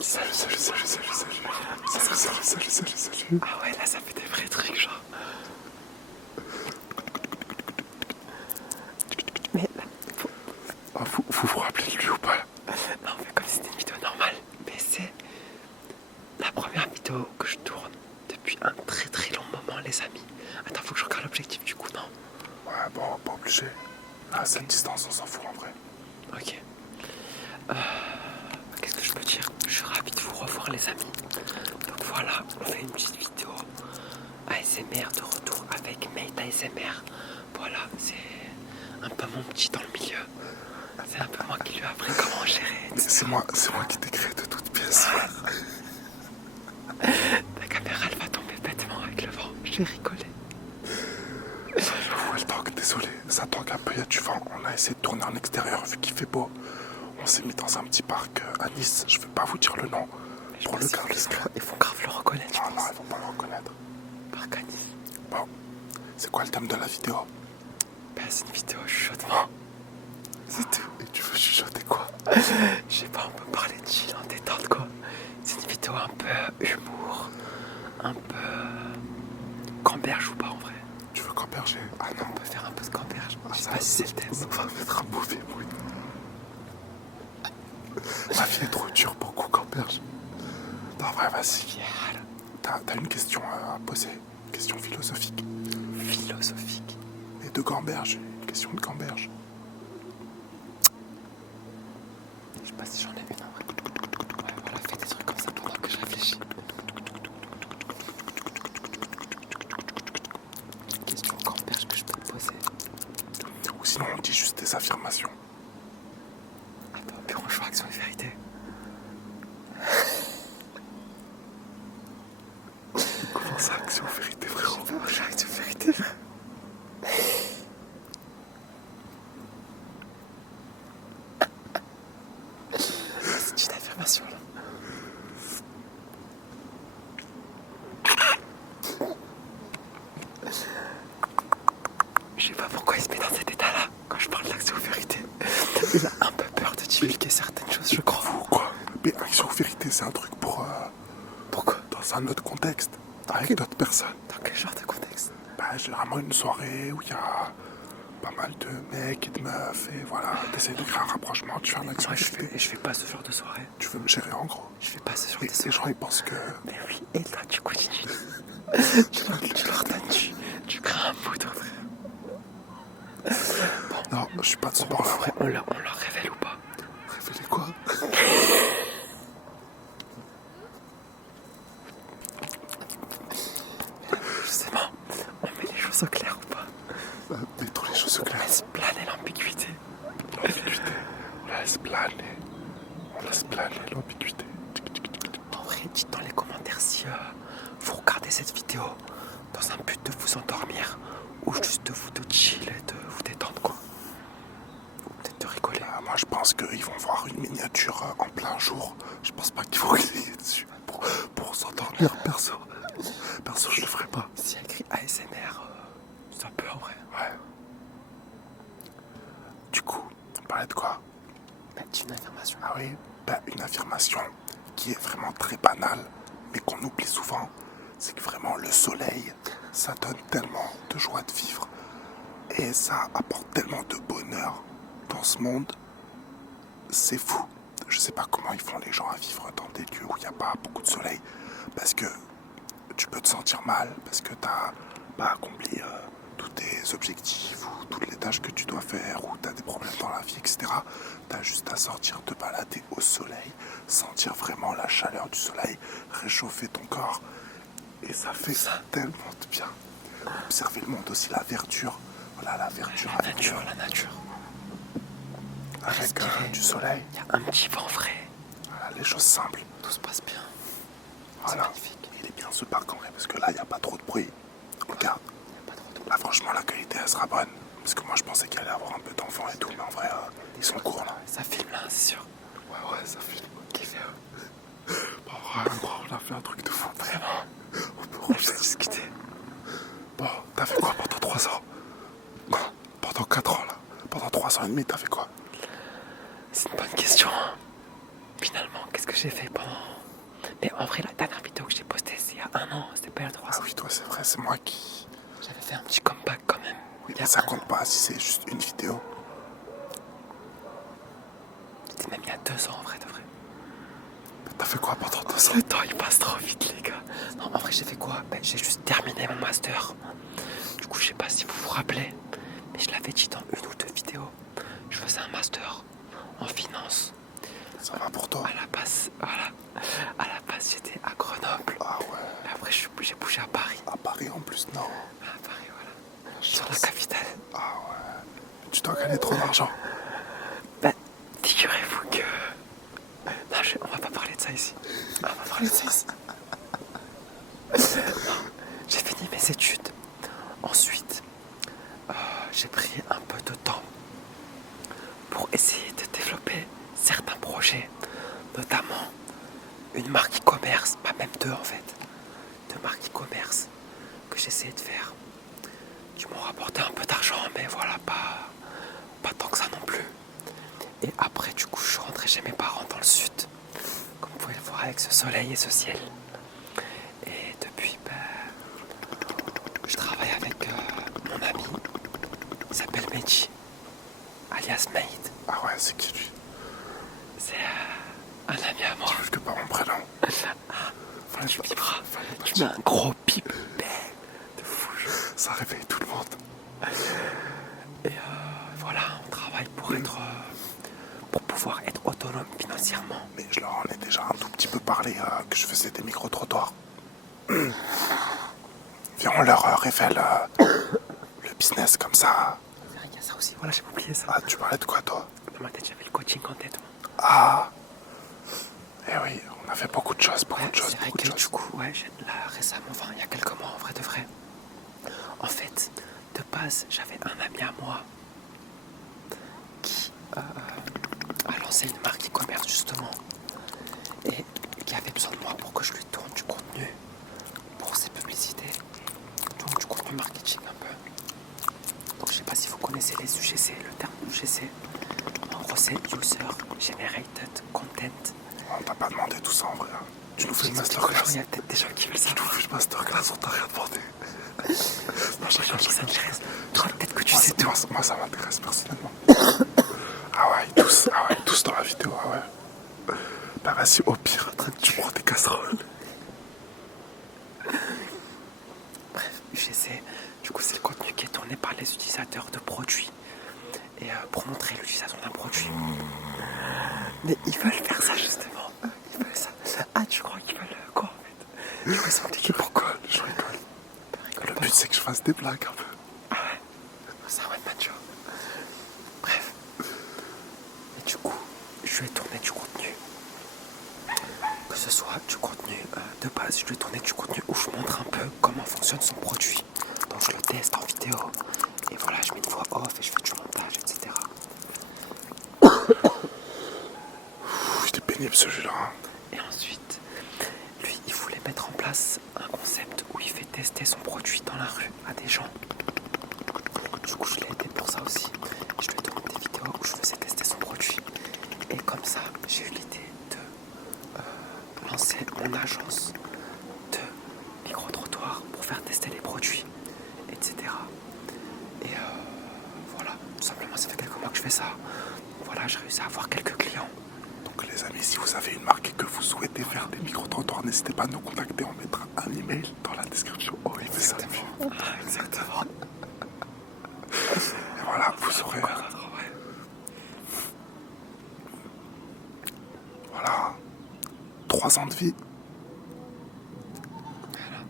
Salut. Ah ouais, là ça fait des vrais trucs, genre. Mais là, Vous vous rappelez de lui ou pas? non, on fait comme si c'était une vidéo normale. Mais c'est la première vidéo que je tourne depuis un très très long moment, les amis. Attends, faut que je regarde l'objectif du coup, non? Ouais, bon, pas obligé. À cette distance, on s'en fout en vrai. Ok. Qu'est-ce que je peux dire? Je suis ravi de vous revoir, les amis. Donc voilà, on fait une petite vidéo ASMR de retour avec Mate ASMR. Voilà, c'est un peu mon petit dans le milieu. C'est un peu moi qui lui ai appris comment gérer. C'est moi qui t'ai créé de toutes pièces. Ta caméra, elle va tomber bêtement avec le vent. J'ai rigolé. J'avoue, elle tangue, désolé. Ça tangue un peu, il y a du vent. On a essayé de tourner en extérieur vu qu'il fait beau. On s'est mis dans un petit parc à Nice. Je vais pas vous dire le nom. Pour le garder discret. Ils vont grave le reconnaître. Non, ils vont pas le reconnaître. Parc à Nice. Bon, c'est quoi le thème de la vidéo? Ben, c'est une vidéo chuchotement. C'est tout. Et tu veux chuchoter quoi? Je sais pas, on peut parler de chill en détente quoi. C'est une vidéo un peu humour, un peu camberge ou pas en vrai. Tu veux camberger? Ah non. On peut faire un peu de camberge. Je sais Ça, pas si c'est le thème. ça va mettre un mauvais mood. Ma vie est trop dure pour qu'on camberge. Non, vrai, vas-y. T'as une question à poser? Une question philosophique. Philosophique. Et de gamberge, une question de gamberge. Je sais pas si j'en ai une en vrai. Ouais, voilà, fais des trucs comme ça pendant que je réfléchis. Question camberge que je peux te poser. Ou sinon, on dit juste des affirmations. Attends, puis on joue action et vérité. Comment ça, action vérité, frérot? On joue action et vérité. C'est une affirmation là. Je sais pas pourquoi il se met dans cet état-là quand je parle d'action ou vérité. Il a un peu peur de divulguer certaines choses, je crois. Ou quoi? Mais action vérité, c'est un truc pour. Pourquoi? Dans un autre contexte. Avec d'autres personnes. Dans quel genre de contexte? Bah, généralement une soirée où il y a pas mal de mecs et de meufs. Et voilà, t'essayes de créer un rapprochement, tu fais un action Moi, vérité. je fais pas ce genre de soirée. Tu veux me gérer en gros. Je fais pas ce genre Et de les soirée. gens ils pensent que. Mais oui, et là, tu continues. tu leur donnes, tu crées un mood, frère. Non, je suis pas de ce En bord-là. vrai, on leur révèle ou pas? Révélez quoi? Justement, on met les choses au clair ou pas? Mettons les choses au On clair. laisse planer l'ambiguïté. L'ambiguïté. On laisse planer. On laisse planer l'ambiguïté. En vrai, dites dans les commentaires si vous regardez cette vidéo dans un but de vous endormir ou juste de vous de chill et de vous détendre quoi. Ou peut-être de rigoler. Moi je pense qu'ils vont voir une miniature en plein jour. Je pense pas qu'ils vont cliquer dessus pour s'endormir. Perso, je le ferai pas. Si y a écrit ASMR, ça peut en vrai. Ouais. Du coup, on parlait de quoi? Mettre une affirmation. Ah oui, bah, une affirmation qui est vraiment très banale, mais qu'on oublie souvent, c'est que vraiment le soleil, ça donne tellement de joie de vivre et ça apporte tellement de bonheur dans ce monde. C'est fou. Je sais pas comment ils font les gens à vivre dans des lieux où il n'y a pas beaucoup de soleil, parce que tu peux te sentir mal, parce que t'as pas accompli tous tes objectifs ou toutes les tâches que tu dois faire, ou t'as des problèmes dans la vie, etc. T'as juste à sortir, te balader au soleil, sentir vraiment la chaleur du soleil, réchauffer ton corps, et ça fait tellement de bien. Observer le monde aussi, la verdure. Voilà, la verdure La nature. avec du soleil. Il y a un petit vent frais. Voilà, les choses simples. Tout se passe bien. Voilà. C'est magnifique. Il est bien ce parc en vrai, parce que là, il n'y a pas trop de bruit. Regarde. Il n'y a pas trop de... Là, franchement, la qualité, elle sera bonne. Parce que moi, je pensais qu'il allait y avoir un peu d'enfants et tout, mais en vrai, ils sont courts là. Ça filme là, c'est sûr. Ouais, ça filme. Kiffé. Bon, vraiment, on a fait un truc de fou. Vraiment. On peut On peut discuter. Bon, t'as fait quoi pendant 3 ans? Non, pendant 4 ans là. Pendant 3 ans et demi, t'as fait quoi? C'est une bonne question. Hein. Finalement, qu'est-ce que j'ai fait pendant Mais en vrai, la dernière vidéo que j'ai postée, c'est il y a 1 an, c'était pas il y a 3 Ah ans. oui, toi, c'est vrai, c'est moi qui. J'avais fait un petit comeback quand même. Oui, il y mais a ça 1 compte an. pas si c'est juste une vidéo. C'était même il y a 2 ans en vrai de vrai. T'as fait quoi pendant 2 ans? Le temps il passe trop vite les gars. Non, en vrai j'ai fait quoi? Ben, j'ai juste terminé mon master. Du coup je sais pas si vous vous rappelez, mais je l'avais dit dans une ou 2 vidéos. Je faisais un master en finance. Ça va pour toi? À la base, voilà. À la base j'étais à Grenoble. Ah ouais. Et après j'ai bougé à Paris. À Paris en plus, non. À Paris voilà. Sur la capitale. Ah ouais. Tu dois gagner trop d'argent. Ben, figurez-vous que... Non, on va pas parler de ça ici. On va pas parler de ça ici. Non, j'ai fini mes études. Ensuite, j'ai pris un peu de temps pour essayer de développer certains projets, notamment une marque e-commerce, pas même 2 en fait, 2 marques e-commerce que j'essayais de faire, qui m'ont rapporté un peu d'argent, mais voilà, pas tant que ça non plus. Et après, du coup, je suis rentré chez mes parents dans le sud, comme vous pouvez le voir avec ce soleil et ce ciel. Et depuis, je travaille avec mon ami, il s'appelle Meji, alias Made. Ah ouais, c'est qui lui? C'est un ami à moi. Parce que pas mon prénom. Tu vibras, tu mets un gros pip de fou. Ça réveille tout le monde. Et voilà, on travaille pour pouvoir être autonome financièrement. Mais je leur en ai déjà un tout petit peu parlé que je faisais des micro-trottoirs. Viens, on leur révèle le business comme ça. C'est vrai qu'il y a ça aussi, voilà, j'ai oublié ça. Ah, tu parlais de quoi, toi? Dans ma tête, j'avais le coaching en tête. Ah. Eh oui, on a fait beaucoup de choses, beaucoup de choses, C'est vrai beaucoup de que choses. du coup, ouais, là récemment, enfin il y a quelques mois en vrai de vrai. En fait, de base, j'avais un ami à moi qui a lancé une marque e-commerce justement et qui avait besoin de moi pour que je lui tourne du contenu pour ses publicités, donc du contenu marketing un peu. Donc je sais pas si vous connaissez les UGC, le terme UGC. En gros c'est User Generated Content. On t'a pas demandé tout ça en vrai. Tu nous fais une Il masterclass. y a peut-être des gens qui veulent Tu nous savoir. fais une masterclass, on t'a rien demandé. Non, je rigole, Ça t'intéresse. Toi, peut-être que tu sais tout. moi, ça m'intéresse personnellement. Ah ouais, tous dans la vidéo, ah ouais. Bah vas-y, au pire, tu prends tes casseroles. Bref, UGC, du coup c'est le contenu qui est tourné par les utilisateurs de produits. Et pour montrer l'utilisation d'un produit. Mais ils veulent faire ça justement. Ils veulent ça. Ah, tu crois qu'ils veulent quoi en fait? Je crois qu'ils Pourquoi? Je rigole. Le but c'est que je fasse des blagues un peu. Ah ouais. C'est un one man show. Bref. Et du coup, je lui ai tourné du contenu. Que ce soit du contenu de base, je lui ai tourné du contenu où je montre un peu comment fonctionne son produit. Donc je le teste en vidéo. Et voilà, je mets une voix off et je fais du montage, etc. Il est pénible celui-là. Et ensuite, lui, il voulait mettre en place un concept où il fait tester son produit dans la rue à des gens. Du coup, je l'ai aidé pour ça aussi. Je lui ai donné des vidéos où je faisais tester son produit. Et comme ça, j'ai eu l'idée de lancer mon agence de micro-trottoir pour faire tester les produits, etc. Et voilà, tout simplement, ça fait quelques mois que je fais ça. Voilà, j'ai réussi à avoir quelques clients. Donc les amis, si vous avez une marque et que vous souhaitez faire des micro-trottoirs, n'hésitez pas à nous contacter. On mettra un email dans la description. Oh, il fait ça. Exactement. Et voilà, vous aurez... Voilà. 3 ans de vie. Voilà.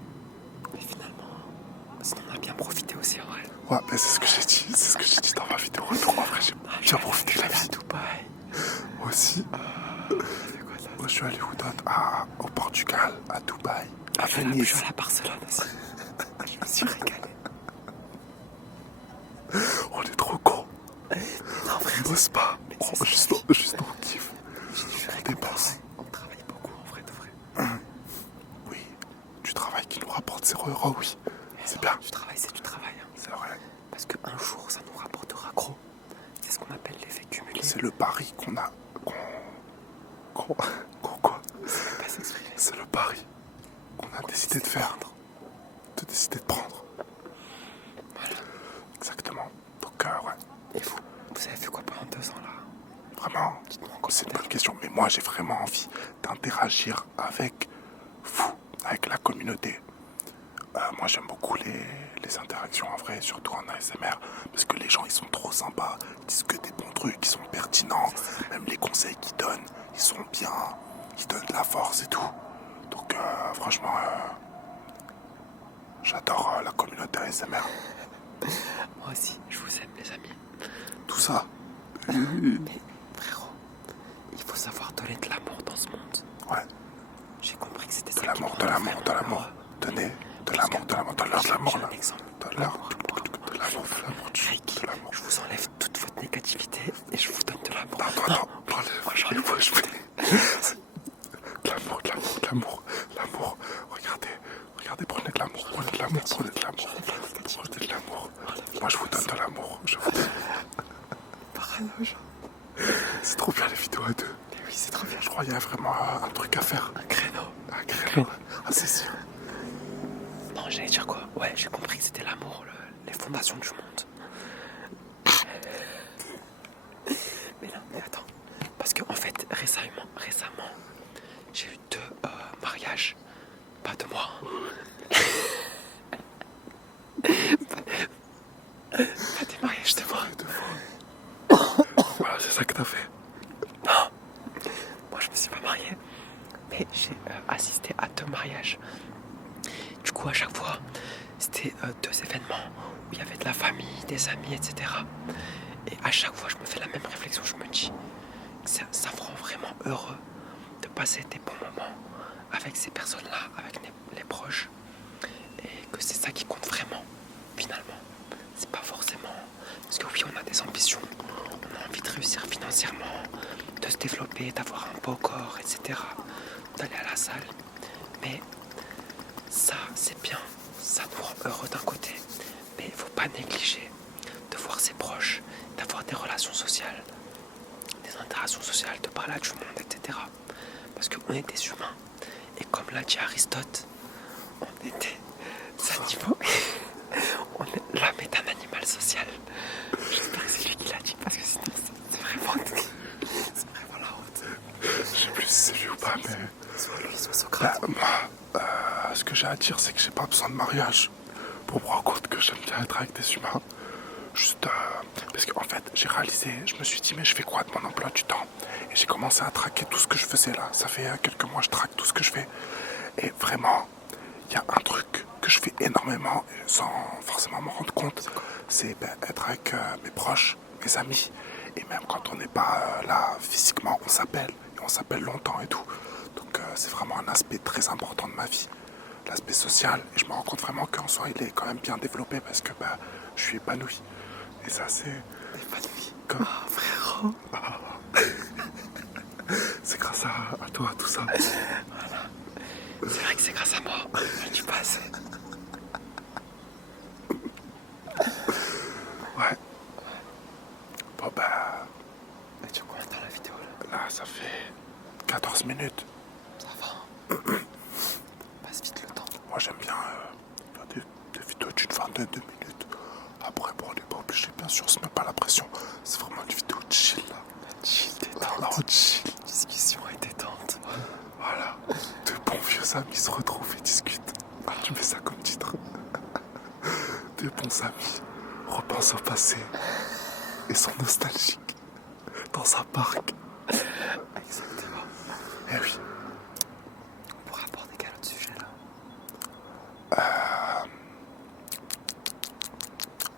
Mais finalement, on a bien profité aussi en vrai. Ouais, mais c'est ce que j'ai dit. C'est ce que j'ai dit dans ma vidéo retour. En vrai, j'ai bien profité de la vie. À Dubaï. Aussi. Moi, je suis allé où d'autre? Au Portugal, à Dubaï, à Je suis Venise. allé à Barcelone aussi. Je me suis régalé. On est trop cons. Non, frère, On bosse pas. c'est Juste on kiffe. On dépense. on travaille beaucoup en vrai de vrai. Oui. Du travail qui nous rapporte 0 €, oui. C'est bien. Du travail, c'est du travail. Hein. C'est vrai. Parce qu'un jour, ça nous rapportera gros. C'est ce qu'on appelle l'effet cumulé. C'est le pari qu'on a. Qu'on quoi? Ça ne peut pas s'exprimer. C'est le pari qu'on a décidé de faire. De décider de prendre. Voilà. Exactement. Donc, ouais. Et vous avez fait quoi pendant 2 ans là? Vraiment, c'est une bonne question. Mais moi, j'ai vraiment envie d'interagir avec vous, avec la communauté. Moi, j'aime beaucoup les interactions en vrai, surtout en ASMR, parce que les gens, ils sont trop sympas, ils disent que des bons trucs, ils sont pertinents, même les conseils qu'ils donnent, ils sont bien, ils donnent de la force et tout. Donc, franchement, j'adore la communauté ASMR. Moi aussi, je vous aime les amis. Tout ça. Mais frérot, il faut savoir donner de l'amour dans ce monde. Ouais. J'ai compris que c'était De ça. l'amour, de l'amour, de l'amour. Donnez de l'amour, de l'amour. Donne-leur de l'amour, là. Donne-leur de l'amour, de l'amour. Reiki, je vous enlève toute votre négativité et je vous donne de l'amour. Non, enlève. Moi, je fais. De l'amour, de l'amour, de l'amour. L'amour. Regardez, prenez de l'amour, prenez de l'amour, prenez de l'amour. Prenez de l'amour. Moi, je vous donne de l'amour. Je vous donne. C'est trop bien les vidéos à deux. Mais oui, c'est trop bien. Je crois qu'il y a vraiment un truc à faire. Un créneau. Un créneau. Ah, c'est sûr. Non, j'allais dire quoi? Ouais, j'ai compris que c'était l'amour, les fondations du monde. Mais là, mais attends. Parce que en fait, récemment, j'ai eu 2 mariages. Pas de moi. Pas des mariages de moi. Voilà, c'est ça que t'as fait. Non. Moi, je me suis pas marié. Mais j'ai assisté à 2 mariages. Du coup, à chaque fois, c'était 2 événements où il y avait de la famille, des amis, etc. Et à chaque fois, je me fais la même réflexion. Je me dis que ça me rend vraiment heureux de passer des bons moments avec ces personnes-là, avec les proches. Et que c'est ça qui compte vraiment, finalement. C'est pas forcément... Parce que oui, on a des ambitions. On a envie de réussir financièrement, de se développer, d'avoir un beau corps, etc. D'aller à la salle. Mais ça, c'est bien. Ça nous rend heureux d'un côté. Mais il ne faut pas négliger de voir ses proches, d'avoir des relations sociales, des interactions sociales, de parler à du monde, etc. Parce qu'on est des humains. Et comme l'a dit Aristote, on est des animaux. L'homme est un animal social. J'espère que c'est lui qui l'a dit, parce que sinon c'est vraiment la honte. Je sais plus si c'est lui ou pas, mais... Soit lui, soit Socrate. Moi, ce que j'ai à dire, c'est que j'ai pas besoin de mariage pour me rendre compte que j'aime bien être avec des humains. Juste parce qu'en fait, j'ai réalisé, je me suis dit, mais je fais quoi de mon emploi du temps? Et j'ai commencé à traquer tout ce que je faisais là. Ça fait quelques mois, je traque tout ce que je fais. Et vraiment, il y a un truc que je fais énormément, sans forcément m'en rendre compte, c'est être avec mes proches, mes amis. Et même quand on n'est pas là physiquement, on s'appelle. Et on s'appelle longtemps et tout. Donc c'est vraiment un aspect très important de ma vie. L'aspect social. Et je me rends compte vraiment qu'en soi, il est quand même bien développé parce que je suis épanoui. Et ça, c'est... Épanoui. Comme... Oh, frérot. C'est grâce à toi, tout ça. Voilà. C'est vrai que c'est grâce à moi. Tu passes. Ouais. Bon Et tu commences dans la vidéo là? Là, ça fait 14 minutes. Ça va. Passe vite le temps. Moi, j'aime bien faire des vidéos d'une vingtaine de minutes. Après, bon, on n'est pas obligé, bien sûr, c'est même pas la pression. C'est vraiment une vidéo chill, là. Chill, détente. Là, chill. Discussion et détente. Voilà. De bons vieux amis se retrouvent et discutent. Ah, tu mets ça comme titre. De bons amis repensent au passé et sont nostalgiques dans un parc. Exactement. Eh oui. On pourra aborder quel autre sujet là?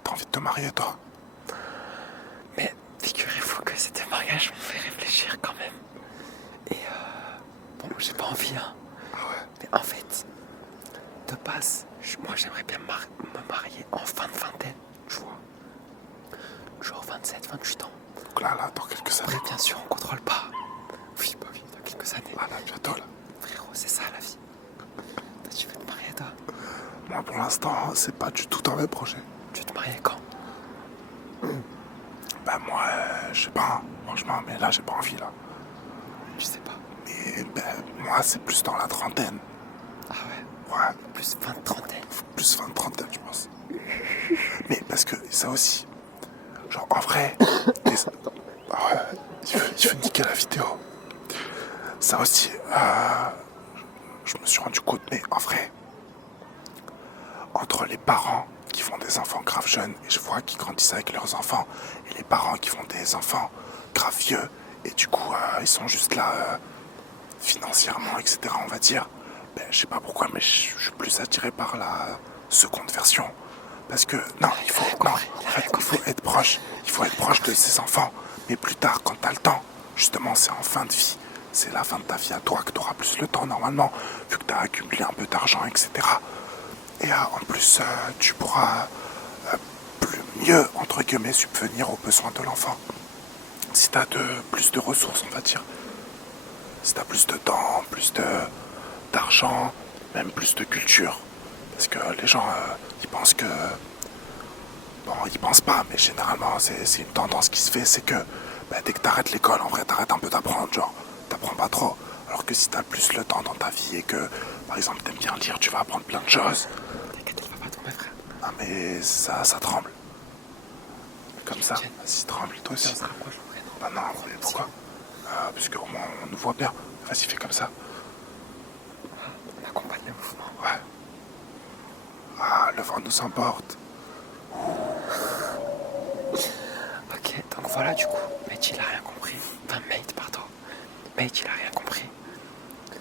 T'as envie de te marier, toi? Mais figurez-vous que ces 2 mariages m'ont fait réfléchir quand même. Et bon, j'ai pas envie, hein. Ah ouais. Mais en fait, de base, moi j'aimerais bien me marier en fin de vingtaine, tu vois. Genre 27, 28 ans. Donc là, dans quelques années. Après, bien sûr, on contrôle pas. Oui, bah oui, dans quelques années. Ah là, bientôt, là. Frérot, c'est ça la vie. Toi, tu veux te marier, toi? Moi, pour l'instant, c'est pas du tout dans mes projets. Tu veux te marier quand? Moi, je sais pas, franchement, mais là, j'ai pas envie, là. Je sais pas. Mais Et ben, moi, c'est plus dans la trentaine. Ah ouais, Ouais, plus 20 trentaine. plus 20 trentaine, je pense. Mais parce que ça aussi, genre en vrai, ah ouais, il veut niquer la vidéo. Ça aussi, je me suis rendu compte, mais en vrai, entre les parents qui font des enfants grave jeunes, et je vois qu'ils grandissent avec leurs enfants, et les parents qui font des enfants grave vieux, et du coup, ils sont juste là financièrement, etc., on va dire, ben, je sais pas pourquoi, mais je suis plus attiré par la seconde version. Parce que, non, il faut, non, en fait, il faut être proche. Il faut être proche de ses enfants. Mais plus tard, quand t'as le temps, justement, c'est en fin de vie. C'est la fin de ta vie à toi que t'auras plus le temps, normalement, vu que t'as accumulé un peu d'argent, etc. Et en plus, tu pourras plus mieux, entre guillemets, subvenir aux besoins de l'enfant. Si t'as plus de ressources, on va dire. Si t'as plus de temps, d'argent, même plus de culture. Parce que les gens, ils pensent que... Bon, ils pensent pas, mais généralement, c'est une tendance qui se fait, c'est que bah, dès que t'arrêtes l'école, en vrai, t'arrêtes un peu d'apprendre, genre, t'apprends pas trop. Alors que si t'as plus le temps dans ta vie et que, par exemple, t'aimes bien lire, tu vas apprendre plein de choses. T'inquiète, elle va pas tomber, frère. Ah, mais ça tremble. Comme ça, vas-y, tremble, toi aussi. On se rapproche, en vrai, non. Bah non, mais pourquoi Parce qu'au moins, on nous voit bien. Vas-y, fais comme ça. On accompagne le mouvement. Ouais. Ah, le vent nous emporte. Ok, donc voilà, du coup, Mate, il a rien compris. Enfin, Mate, pardon. Mate, il a rien compris.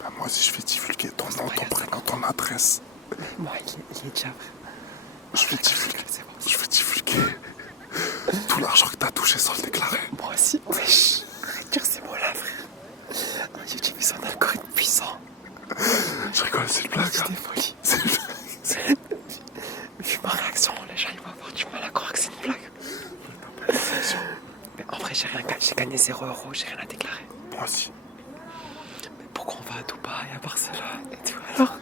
Bah moi aussi, je vais divulguer ton nom, ton prénom, ton adresse. Moi, il est déjà vrai. Je vais divulguer tout l'argent que t'as touché sans le déclarer. Moi aussi, wesh. Arrête de dire ces mots-là, frère. YouTube, ils sont un algorithme puissant. Je rigole, c'est une blague. C'est des folies. C'est une blague. Vu ma réaction, les gens, ils vont avoir du mal à croire que c'est une blague. Mais en vrai, j'ai gagné 0 €, j'ai rien à déclarer. Moi aussi. Mais pourquoi on va à Dubaï, à Barcelone et tout alors?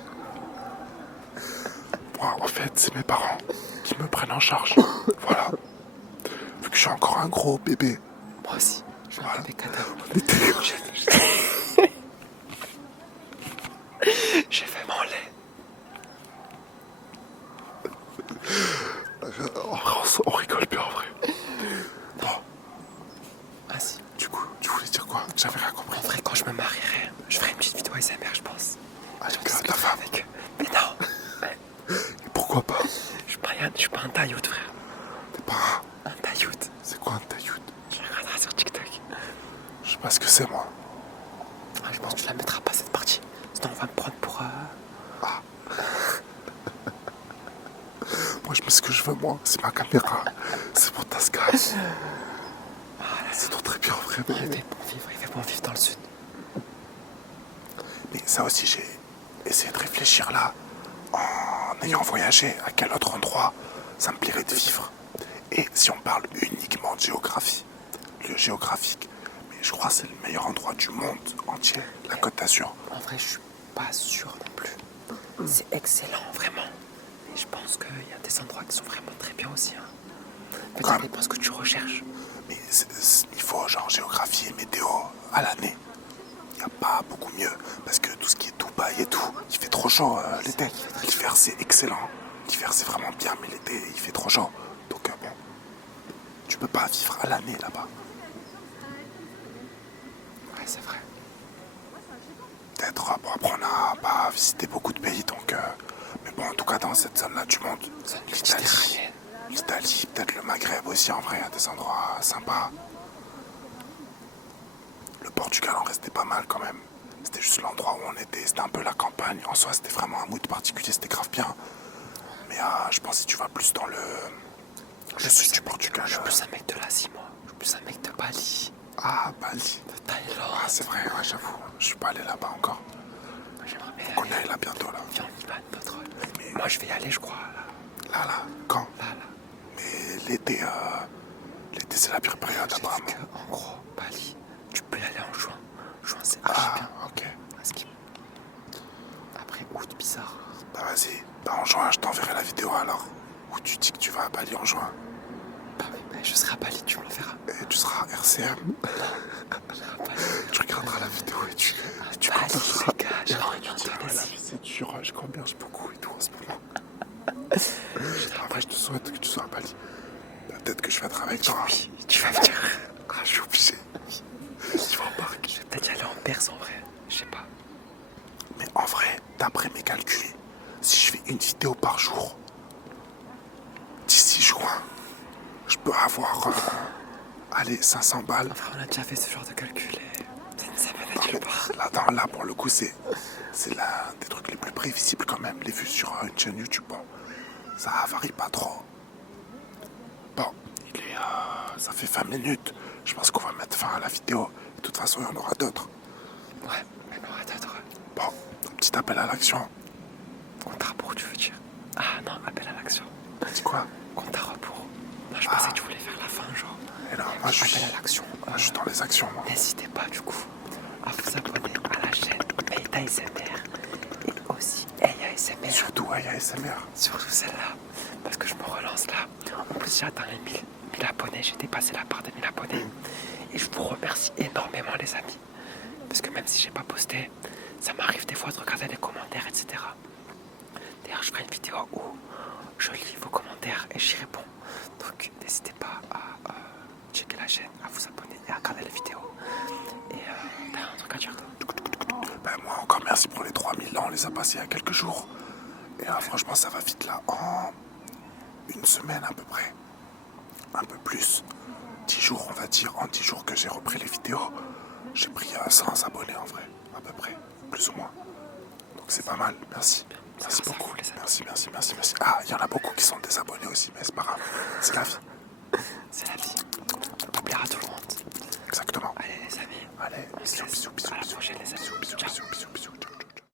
Moi, en fait, c'est mes parents qui me prennent en charge. Voilà. Vu que je suis encore un gros bébé. Moi aussi, je suis un bébé cadeau. J'ai fait mon lait. En vrai, on rigole bien en vrai. Bon, Ah si. du coup, tu voulais dire quoi? J'avais rien compris. En vrai, quand je me marierai, je ferai une petite vidéo ASMR, je pense. Avec ta femme. Avec eux. Mais non, Et pourquoi pas? je suis pas un taillout, frère. T'es pas Un taillout. C'est quoi un taillout? Tu regarderas sur TikTok. Je sais pas ce que c'est, moi. Ah, je pense que tu la mettras pas cette partie. Sinon, on va me prendre pour. Moi, je mets ce que je veux, moi. C'est ma caméra. C'est pour Tascam. C'est trop très bien, en vrai. Il fait bon vivre dans le sud. Mais ça aussi, j'ai essayé de réfléchir là. En ayant voyagé, à quel autre endroit ça me plairait de vivre. Et si on parle uniquement de géographie, lieu géographique, mais je crois que c'est le meilleur endroit du monde entier, la Côte d'Azur. En vrai, je suis pas sûr non plus. C'est excellent, vraiment. Et je pense qu'il y a des endroits qui sont vraiment très bien aussi. Peut-être ça dépend ce que tu recherches. Mais il faut genre géographie et météo à l'année. Il n'y a pas beaucoup mieux. Parce que tout ce qui est Dubaï et tout, il fait trop chaud l'été. L'hiver c'est excellent. L'hiver c'est vraiment bien, mais l'été il fait trop chaud. Donc bon, tu peux pas vivre à l'année là-bas. Ouais, c'est vrai. Peut-être, bon après on n'a pas visité beaucoup de pays donc... mais bon en tout cas dans cette zone-là du monde, l'Italie, peut-être le Maghreb aussi en vrai, il y a des endroits sympas. Le Portugal en restait pas mal quand même. C'était juste l'endroit où on était, c'était un peu la campagne. En soi c'était vraiment un mood particulier, c'était grave bien. Mais je pense que si tu vas plus dans le sud du Portugal... Je suis plus un mec de l'Asie, moi. Je suis plus un mec de Bali. Ah, Bali. De Thaïlande. Ah c'est vrai, ouais, j'avoue. Je suis pas allé là-bas encore. J'aimerais bien On y aille là bientôt là. Viens, on y va, notre... Mais moi je vais y aller, je crois. Là, quand? Là. Mais l'été, c'est la pire période apparemment. En gros, Bali, tu peux y aller en juin. Juin, c'est archi bien. Ok. Après, août, bizarre. Bah vas-y. Bah en juin, je t'enverrai la vidéo alors. Où tu dis que tu vas à Bali en juin. Bah oui, bah Je serai à Bali, tu me le feras. Et tu seras RCM. Tu regarderas la vidéo et tu Bali, commenteras. les gars, j'ai envie Tu diras, la vie c'est dur, je gamberge beaucoup et tout en ce moment. Après, je te souhaite que tu sois à Bali. Peut-être que je viendrai avec toi. Oui, tu vas me dire. Ah, je suis obligé. Tu vas embarquer. Je vais peut-être y aller en Perse en vrai. Je sais pas. Mais en vrai, d'après mes calculs, si je fais une vidéo par jour, d'ici juin, je peux avoir, allez, 500 balles. Enfin, on a déjà fait ce genre de calcul et ça me nature pas. Là, pour le coup, c'est l'un des trucs les plus prévisibles quand même. Les vues sur une chaîne YouTube, bon, ça varie pas trop. Bon, ça fait 20 minutes. Je pense qu'on va mettre fin à la vidéo. De toute façon, il y en aura d'autres. Ouais, mais on aura d'autres. Bon, un petit appel à l'action. Compte à rebours, tu veux dire? Ah non, appel à l'action. C'est quoi? Compte à rebours. Non, je pensais que tu voulais faire la fin, genre. Et là, moi, je suis Appel à l'action. je suis dans les actions, moi. N'hésitez pas, du coup, à vous abonner à la chaîne Meta ASMR et aussi Aya ASMR. Surtout ASMR. Surtout celle-là, parce que je me relance là. En plus, j'ai atteint les 1000 abonnés, j'ai dépassé la barre des 1000 abonnés. Et je vous remercie énormément, les amis. Parce que même si j'ai pas posté, ça m'arrive des fois de regarder les commentaires, etc. D'ailleurs, je ferai une vidéo où je lis vos commentaires et j'y réponds. Donc, n'hésitez pas à checker la chaîne, à vous abonner et à regarder la vidéo. Et t'as un truc à dire? Ben, moi, encore merci pour les 3000 ans. On les a passés il y a quelques jours. Et franchement, ça va vite là. En une semaine à peu près. Un peu plus. 10 jours, on va dire. En 10 jours que j'ai repris les vidéos, j'ai pris 100 abonnés en vrai. À peu près. Plus ou moins. Donc c'est pas mal. Merci. Merci beaucoup. Merci. Ah, il y en a beaucoup qui sont désabonnés aussi, mais c'est pas grave. C'est la vie. C'est la vie. On plaira à tout le monde. Exactement. Allez, les amis. Allez, On se laisse. bisous. À la prochaine, les amis. Bisous.